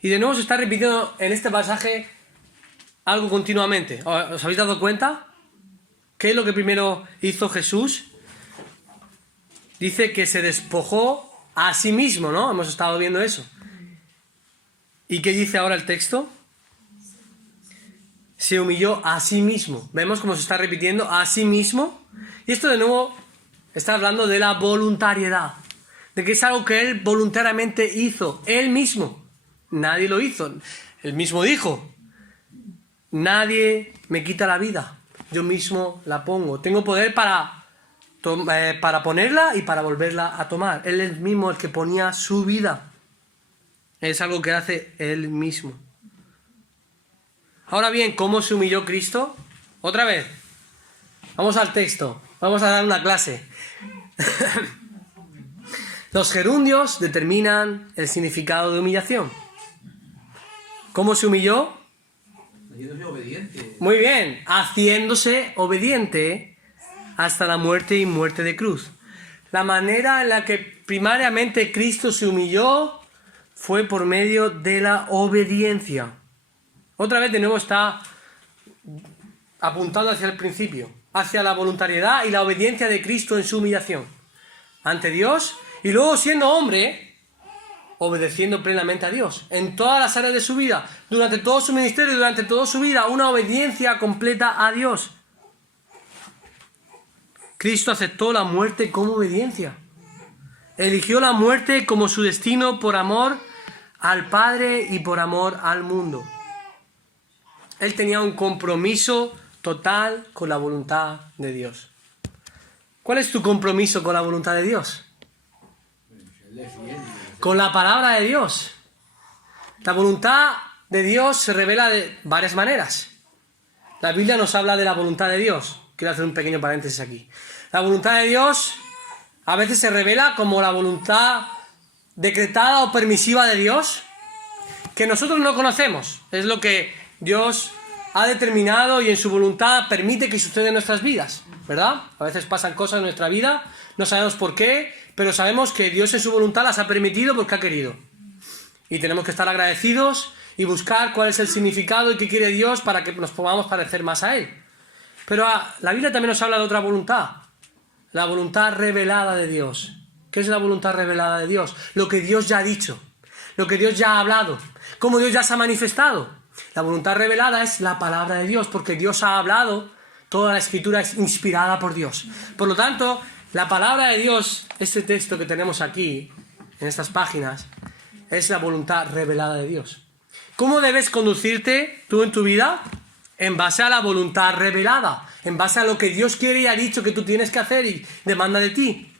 Y de nuevo se está repitiendo en este pasaje algo continuamente. ¿Os habéis dado cuenta? ¿Qué es lo que primero hizo Jesús? Dice que se despojó a sí mismo, ¿no? Hemos estado viendo eso. ¿Y qué dice ahora el texto? Se humilló a sí mismo. Vemos cómo se está repitiendo a sí mismo. Y esto de nuevo está hablando de la voluntariedad. De que es algo que él voluntariamente hizo. Él mismo. Nadie lo hizo. Él mismo dijo: nadie me quita la vida. yo mismo la pongo. Tengo poder para ponerla y para volverla a tomar. Él es mismo el que ponía su vida. Es algo que hace Él mismo. Ahora bien, ¿cómo se humilló Cristo? Otra vez. Vamos al texto. Vamos a dar una clase. Los gerundios determinan el significado de humillación. ¿Cómo se humilló? Haciéndose obediente. Muy bien, haciéndose obediente hasta la muerte y muerte de cruz. La manera en la que primariamente Cristo se humilló fue por medio de la obediencia. Otra vez de nuevo está apuntando hacia el principio, hacia la voluntariedad y la obediencia de Cristo en su humillación ante Dios, y luego siendo hombre, obedeciendo plenamente a Dios en todas las áreas de su vida, durante todo su ministerio y durante toda su vida, una obediencia completa a Dios. Cristo aceptó la muerte como obediencia. Eligió la muerte como su destino por amor al Padre y por amor al mundo. Él tenía un compromiso total con la voluntad de Dios. ¿Cuál es tu compromiso con la voluntad de Dios? Con la palabra de Dios. La voluntad de Dios se revela de varias maneras. La Biblia nos habla de la voluntad de Dios. Quiero hacer un pequeño paréntesis aquí. La voluntad de Dios a veces se revela como la voluntad decretada o permisiva de Dios, que nosotros no conocemos. Es lo que Dios ha determinado y en su voluntad permite que suceda en nuestras vidas, ¿verdad? A veces pasan cosas en nuestra vida, no sabemos por qué, pero sabemos que Dios en su voluntad las ha permitido porque ha querido. Y tenemos que estar agradecidos y buscar cuál es el significado y qué quiere Dios para que nos podamos parecer más a Él. Pero la Biblia también nos habla de otra voluntad, la voluntad revelada de Dios. ¿Qué es la voluntad revelada de Dios? Lo que Dios ya ha dicho, lo que Dios ya ha hablado, cómo Dios ya se ha manifestado. La voluntad revelada es la palabra de Dios, porque Dios ha hablado, toda la escritura es inspirada por Dios. Por lo tanto, la palabra de Dios, este texto que tenemos aquí, en estas páginas, es la voluntad revelada de Dios. ¿Cómo debes conducirte tú en tu vida? En base a la voluntad revelada, en base a lo que Dios quiere y ha dicho que tú tienes que hacer y demanda de ti.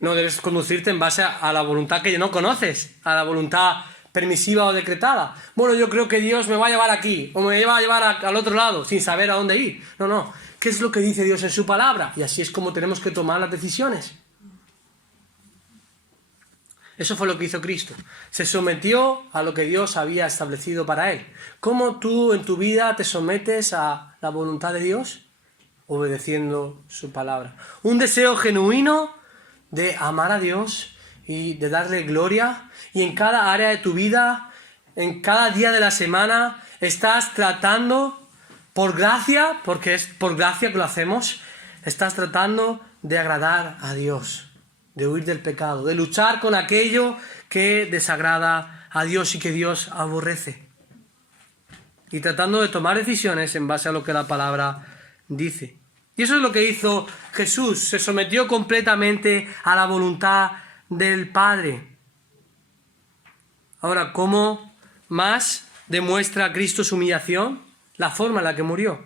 No debes conducirte en base a la voluntad que no conoces, a la voluntad permisiva o decretada. Bueno, yo creo que Dios me va a llevar aquí, o me va a llevar al otro lado, sin saber a dónde ir. No. ¿Qué es lo que dice Dios en su palabra? Y así es como tenemos que tomar las decisiones. Eso fue lo que hizo Cristo. Se sometió a lo que Dios había establecido para Él. ¿Cómo tú en tu vida te sometes a la voluntad de Dios? Obedeciendo su palabra. Un deseo genuino de amar a Dios y de darle gloria. Y en cada área de tu vida, en cada día de la semana, estás tratando, por gracia, porque es por gracia que lo hacemos, estás tratando de agradar a Dios, de huir del pecado, de luchar con aquello que desagrada a Dios y que Dios aborrece. Y tratando de tomar decisiones en base a lo que la palabra dice. Y eso es lo que hizo Jesús. Se sometió completamente a la voluntad del Padre. Ahora, ¿cómo más demuestra Cristo su humillación? La forma en la que murió.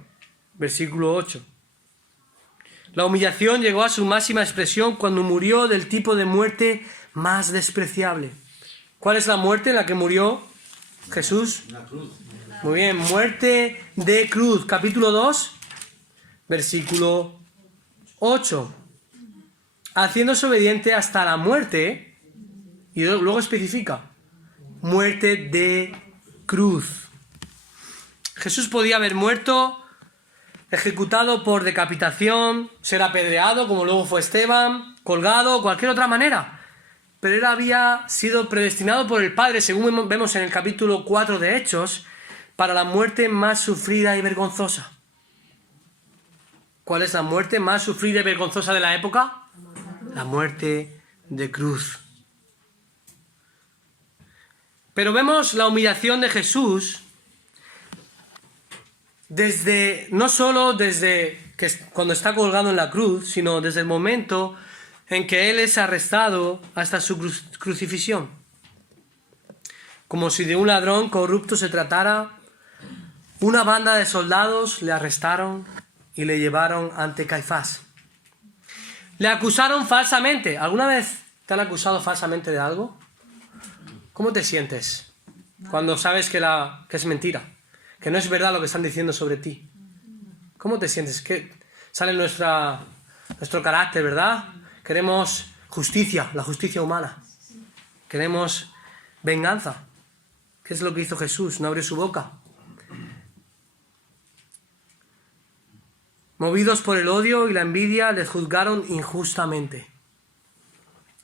Versículo 8. La humillación llegó a su máxima expresión cuando murió del tipo de muerte más despreciable. ¿Cuál es la muerte en la que murió Jesús? La cruz. Muy bien, muerte de cruz. Capítulo 2, versículo 8. Haciéndose obediente hasta la muerte, y luego especifica, muerte de cruz. Jesús podía haber muerto ejecutado por decapitación, ser apedreado, como luego fue Esteban, colgado, cualquier otra manera. Pero él había sido predestinado por el Padre, según vemos en el capítulo 4 de Hechos, para la muerte más sufrida y vergonzosa. ¿Cuál es la muerte más sufrida y vergonzosa de la época? La muerte de cruz. Pero vemos la humillación de Jesús no solo desde que cuando está colgado en la cruz, sino desde el momento en que Él es arrestado hasta su crucifixión. Como si de un ladrón corrupto se tratara, una banda de soldados le arrestaron, y le llevaron ante Caifás. Le acusaron falsamente. ¿Alguna vez te han acusado falsamente de algo? ¿Cómo te sientes cuando sabes que es mentira? Que no es verdad lo que están diciendo sobre ti. ¿Cómo te sientes? Que sale nuestro carácter, ¿verdad? Queremos justicia, la justicia humana. Queremos venganza. ¿Qué es lo que hizo Jesús? No abrió su boca. Movidos por el odio y la envidia, les juzgaron injustamente.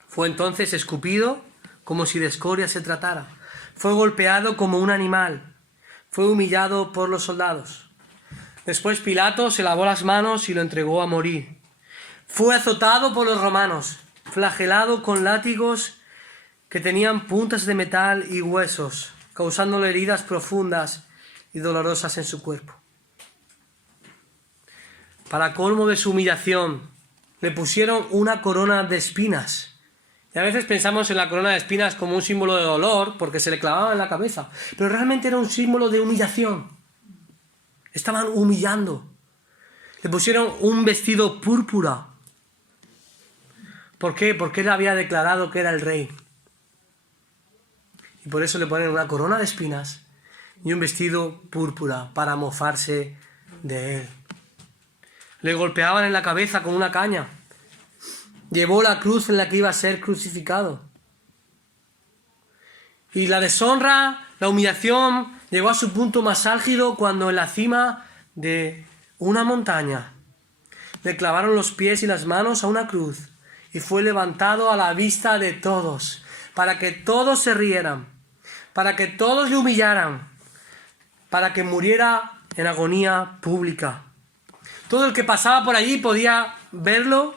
Fue entonces escupido como si de escoria se tratara. Fue golpeado como un animal. Fue humillado por los soldados. Después Pilato se lavó las manos y lo entregó a morir. Fue azotado por los romanos, flagelado con látigos que tenían puntas de metal y huesos, causándole heridas profundas y dolorosas en su cuerpo. Para colmo de su humillación, le pusieron una corona de espinas. Y a veces pensamos en la corona de espinas como un símbolo de dolor, porque se le clavaba en la cabeza, pero realmente era un símbolo de humillación. Estaban humillando. Le pusieron un vestido púrpura. ¿Por qué? Porque él había declarado que era el rey. Y por eso le ponen una corona de espinas y un vestido púrpura para mofarse de él. Le golpeaban en la cabeza con una caña. Llevó la cruz en la que iba a ser crucificado. Y la deshonra, la humillación, llegó a su punto más álgido cuando en la cima de una montaña le clavaron los pies y las manos a una cruz y fue levantado a la vista de todos, para que todos se rieran, para que todos le humillaran, para que muriera en agonía pública. Todo el que pasaba por allí podía verlo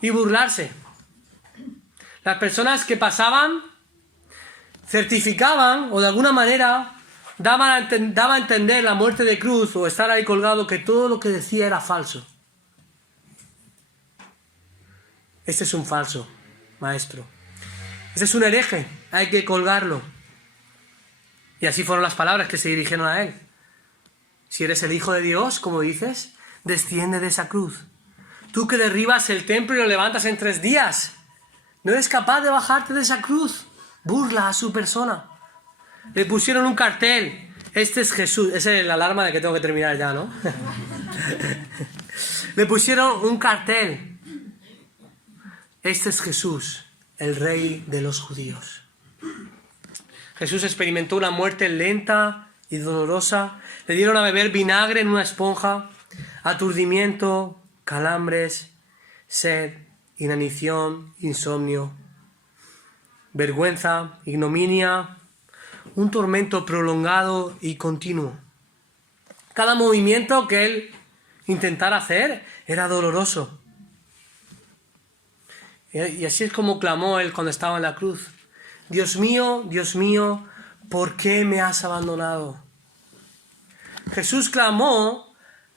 y burlarse. Las personas que pasaban certificaban o de alguna manera daba a entender la muerte de cruz o estar ahí colgado que todo lo que decía era falso. Este es un falso, maestro. Este es un hereje, hay que colgarlo. Y así fueron las palabras que se dirigieron a él. Si eres el Hijo de Dios, como dices, desciende de esa cruz. Tú que derribas el templo y lo levantas en 3 días, ¿no eres capaz de bajarte de esa cruz? Burla a su persona. Le pusieron un cartel. Este es Jesús. Esa es la alarma de que tengo que terminar ya, ¿no? Le pusieron un cartel. Este es Jesús, el Rey de los judíos. Jesús experimentó una muerte lenta y dolorosa. Le dieron a beber vinagre en una esponja, aturdimiento, calambres, sed, inanición, insomnio, vergüenza, ignominia, un tormento prolongado y continuo. Cada movimiento que él intentara hacer era doloroso. Y así es como clamó él cuando estaba en la cruz. Dios mío, ¿por qué me has abandonado? Jesús clamó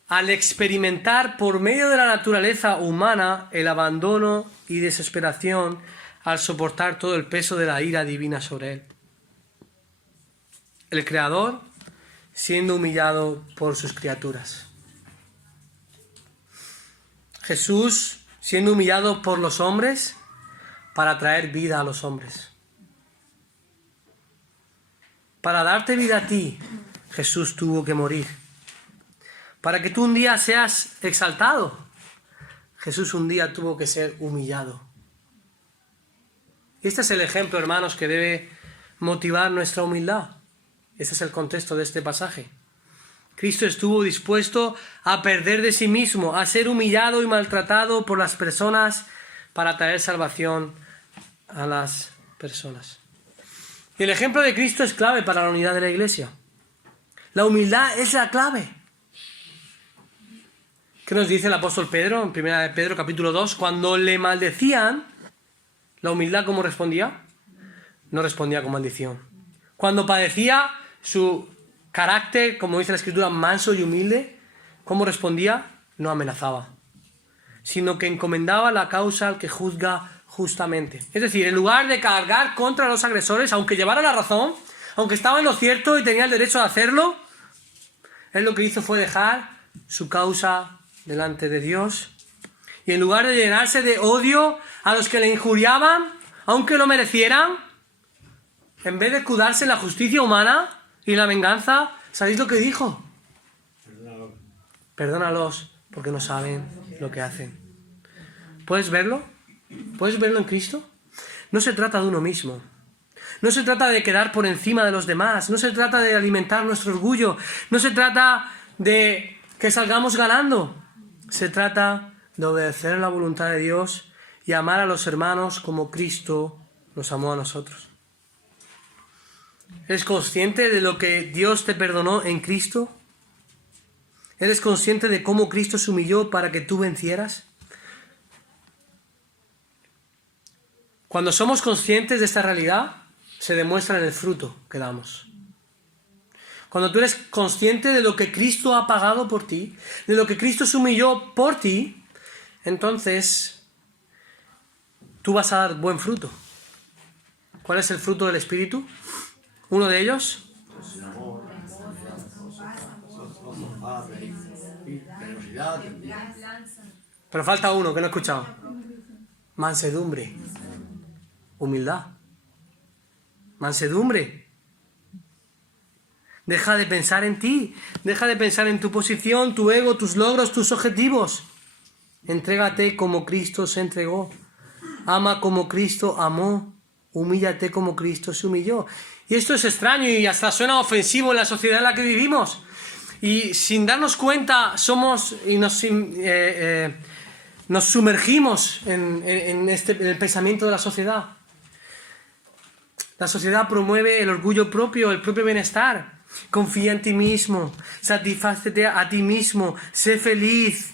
al experimentar por medio de la naturaleza humana el abandono y desesperación al soportar todo el peso de la ira divina sobre él. El Creador siendo humillado por sus criaturas. Jesús siendo humillado por los hombres para traer vida a los hombres. Para darte vida a ti, Jesús tuvo que morir. Para que tú un día seas exaltado, Jesús un día tuvo que ser humillado. Y este es el ejemplo, hermanos, que debe motivar nuestra humildad. Este es el contexto de este pasaje. Cristo estuvo dispuesto a perder de sí mismo, a ser humillado y maltratado por las personas para traer salvación a las personas. Y el ejemplo de Cristo es clave para la unidad de la Iglesia. La humildad es la clave. ¿Qué nos dice el apóstol Pedro en 1 Pedro capítulo 2? Cuando le maldecían, ¿la humildad cómo respondía? No respondía con maldición. Cuando padecía su carácter, como dice la Escritura, manso y humilde, ¿cómo respondía? No amenazaba, sino que encomendaba la causa al que juzga justamente. Es decir, en lugar de cargar contra los agresores, aunque llevara la razón, aunque estaba en lo cierto y tenía el derecho de hacerlo, él lo que hizo fue dejar su causa delante de Dios. Y en lugar de llenarse de odio a los que le injuriaban, aunque lo merecieran, en vez de escudarse en la justicia humana y la venganza, ¿sabéis lo que dijo? Perdónalos porque no saben lo que hacen. ¿Puedes verlo? ¿Puedes verlo en Cristo? No se trata de uno mismo. No se trata de quedar por encima de los demás. No se trata de alimentar nuestro orgullo. No se trata de que salgamos ganando. Se trata de obedecer la voluntad de Dios y amar a los hermanos como Cristo nos amó a nosotros. ¿Eres consciente de lo que Dios te perdonó en Cristo? ¿Eres consciente de cómo Cristo se humilló para que tú vencieras? Cuando somos conscientes de esta realidad, se demuestra en el fruto que damos. Cuando tú eres consciente de lo que Cristo ha pagado por ti, de lo que Cristo se humilló por ti, entonces tú vas a dar buen fruto. ¿Cuál es el fruto del Espíritu? Uno de ellos. Pero falta uno que no he escuchado. Mansedumbre. Humildad. Mansedumbre. Deja de pensar en ti. Deja de pensar en tu posición, tu ego, tus logros, tus objetivos. Entrégate como Cristo se entregó. Ama como Cristo amó. Humíllate como Cristo se humilló. Y esto es extraño y hasta suena ofensivo en la sociedad en la que vivimos. Y sin darnos cuenta nos sumergimos en el pensamiento de la sociedad. La sociedad promueve el orgullo propio, el propio bienestar. Confía en ti mismo, satisfácete a ti mismo, sé feliz.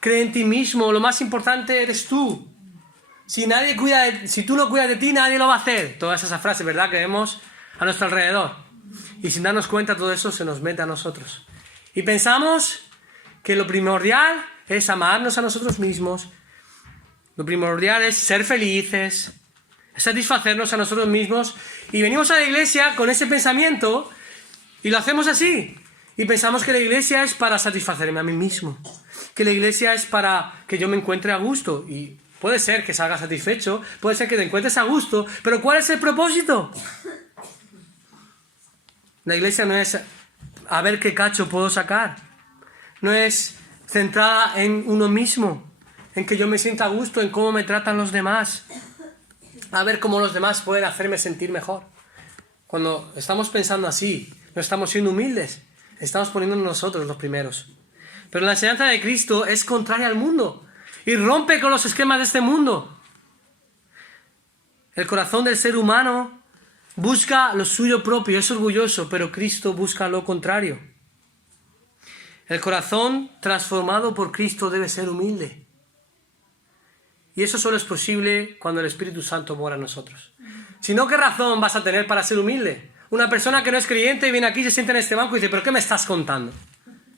Cree en ti mismo, lo más importante eres tú. Si tú no cuidas de ti, nadie lo va a hacer. Todas esas frases, ¿verdad?, que vemos a nuestro alrededor. Y sin darnos cuenta, todo eso se nos mete a nosotros. Y pensamos que lo primordial es amarnos a nosotros mismos. Lo primordial es ser felices, satisfacernos a nosotros mismos. Y venimos a la iglesia con ese pensamiento y lo hacemos así. Y pensamos que la iglesia es para satisfacerme a mí mismo. Que la iglesia es para que yo me encuentre a gusto. Y puede ser que salgas satisfecho, puede ser que te encuentres a gusto, pero ¿cuál es el propósito? La iglesia no es a ver qué cacho puedo sacar. No es centrada en uno mismo, en que yo me sienta a gusto, en cómo me tratan los demás. A ver cómo los demás pueden hacerme sentir mejor. Cuando estamos pensando así, no estamos siendo humildes, estamos poniéndonos nosotros los primeros. Pero la enseñanza de Cristo es contraria al mundo y rompe con los esquemas de este mundo. El corazón del ser humano busca lo suyo propio, es orgulloso, pero Cristo busca lo contrario. El corazón transformado por Cristo debe ser humilde. Y eso solo es posible cuando el Espíritu Santo mora en nosotros. Si no, ¿qué razón vas a tener para ser humilde? Una persona que no es creyente viene aquí, se sienta en este banco y dice, ¿pero qué me estás contando?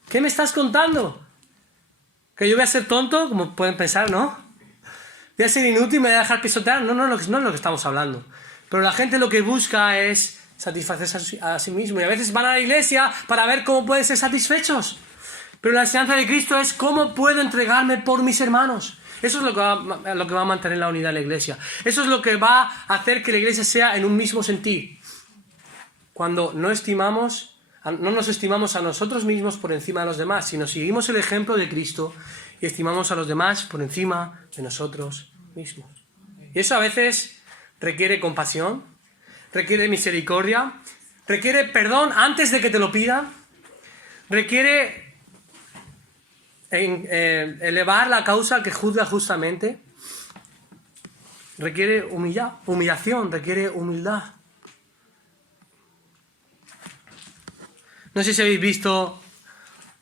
¿Qué me estás contando? ¿Que yo voy a ser tonto? Como pueden pensar, ¿no? ¿Voy a ser inútil? ¿Me voy a dejar pisotear? No es lo que estamos hablando. Pero la gente lo que busca es satisfacerse a sí mismo. Y a veces van a la iglesia para ver cómo pueden ser satisfechos. Pero la enseñanza de Cristo es cómo puedo entregarme por mis hermanos. Eso es lo que va a mantener la unidad de la iglesia. Eso es lo que va a hacer que la iglesia sea en un mismo sentir. Cuando no nos estimamos a nosotros mismos por encima de los demás, sino seguimos el ejemplo de Cristo y estimamos a los demás por encima de nosotros mismos. Y eso a veces requiere compasión, requiere misericordia, requiere perdón antes de que te lo pidan, requiere elevar la causa al que juzga justamente, requiere humillación, requiere humildad. No sé si habéis visto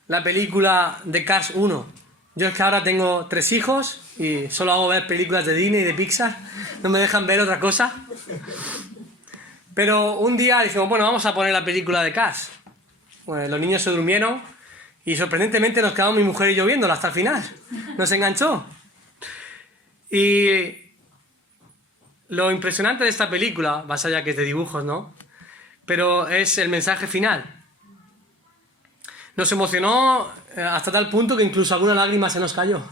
la película de Cars 1. Yo es que ahora tengo 3 hijos y solo hago ver películas de Disney y de Pixar. No me dejan ver otra cosa. Pero un día dijimos, bueno, vamos a poner la película de Cars. Bueno, los niños se durmieron y sorprendentemente nos quedamos mi mujer y yo viéndola hasta el final. Nos enganchó. Y lo impresionante de esta película, más allá que es de dibujos, ¿no? Pero es el mensaje final. Nos emocionó hasta tal punto que incluso alguna lágrima se nos cayó.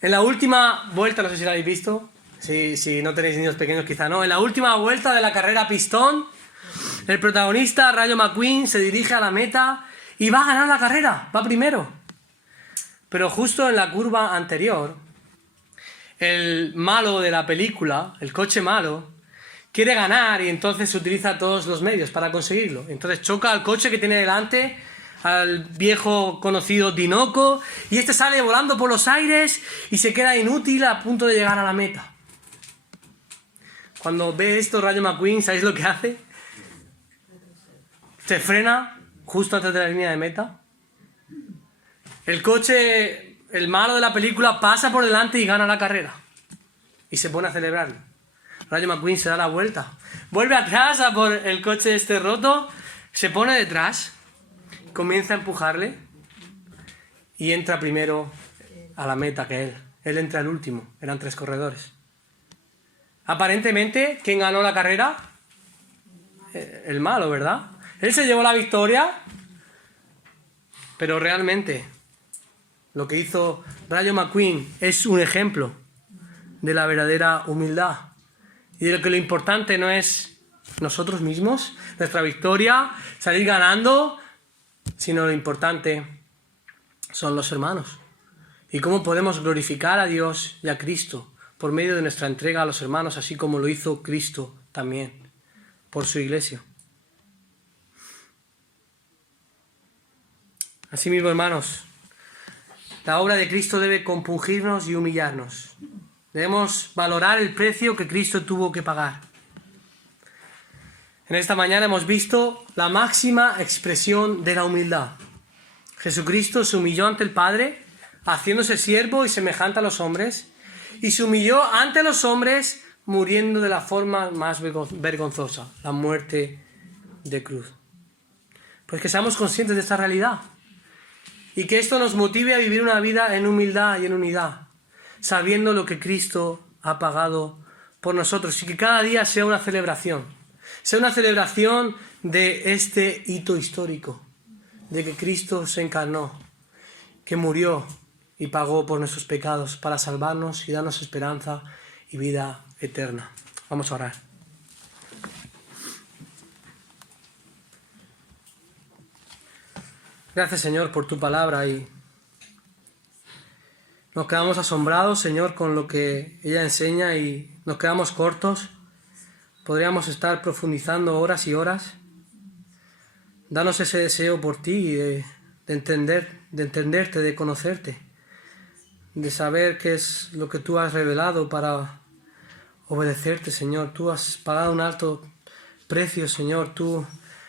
En la última vuelta, no sé si la habéis visto, si no tenéis niños pequeños quizá no, en la última vuelta de la carrera pistón, el protagonista, Rayo McQueen, se dirige a la meta y va a ganar la carrera, va primero. Pero justo en la curva anterior, el malo de la película, el coche malo, quiere ganar y entonces utiliza todos los medios para conseguirlo. Entonces choca al coche que tiene delante, al viejo conocido Dinoco, y este sale volando por los aires y se queda inútil a punto de llegar a la meta. Cuando ve esto Rayo McQueen, ¿sabéis lo que hace? Se frena justo antes de la línea de meta. El coche, el malo de la película, pasa por delante y gana la carrera. Y se pone a celebrarlo. Rayo McQueen se da la vuelta. Vuelve atrás a por el coche este roto, se pone detrás, comienza a empujarle y entra primero a la meta que él. Él entra el último, eran 3 corredores. Aparentemente, ¿quién ganó la carrera? El malo, ¿verdad? Él se llevó la victoria, pero realmente lo que hizo Rayo McQueen es un ejemplo de la verdadera humildad y de que lo importante no es nosotros mismos, nuestra victoria, salir ganando, sino lo importante son los hermanos y cómo podemos glorificar a Dios y a Cristo por medio de nuestra entrega a los hermanos, así como lo hizo Cristo también por su iglesia. Asimismo, hermanos, la obra de Cristo debe compungirnos y humillarnos. Debemos valorar el precio que Cristo tuvo que pagar. En esta mañana hemos visto la máxima expresión de la humildad. Jesucristo se humilló ante el Padre, haciéndose siervo y semejante a los hombres, y se humilló ante los hombres muriendo de la forma más vergonzosa, la muerte de cruz. Pues que seamos conscientes de esta realidad y que esto nos motive a vivir una vida en humildad y en unidad, sabiendo lo que Cristo ha pagado por nosotros y que cada día sea una celebración de este hito histórico, de que Cristo se encarnó, que murió y pagó por nuestros pecados para salvarnos y darnos esperanza y vida eterna. Vamos a orar. Gracias, Señor, por tu palabra y nos quedamos asombrados, Señor, con lo que ella enseña y nos quedamos cortos. Podríamos estar profundizando horas y horas. Danos ese deseo por ti de entenderte, de conocerte, de saber qué es lo que tú has revelado para obedecerte, Señor. Tú has pagado un alto precio, Señor. Tú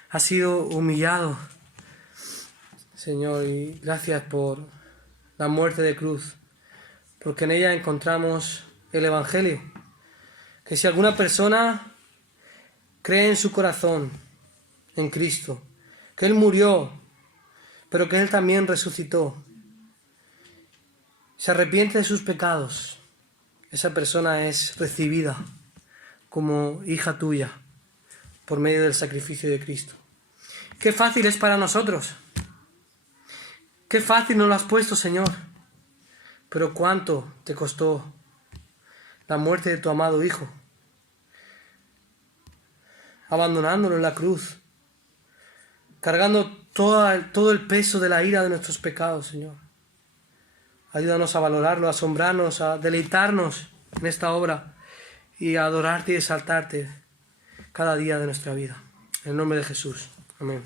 has sido humillado, Señor, y gracias por la muerte de cruz, porque en ella encontramos el Evangelio, que si alguna persona cree en su corazón en Cristo, que Él murió, pero que Él también resucitó, se arrepiente de sus pecados, esa persona es recibida como hija tuya por medio del sacrificio de Cristo. Qué fácil es para nosotros. Qué fácil nos lo has puesto, Señor. Pero cuánto te costó la muerte de tu amado Hijo, abandonándolo en la cruz, cargando todo el peso de la ira de nuestros pecados, Señor. Ayúdanos a valorarlo, a asombrarnos, a deleitarnos en esta obra y a adorarte y exaltarte cada día de nuestra vida. En el nombre de Jesús. Amén.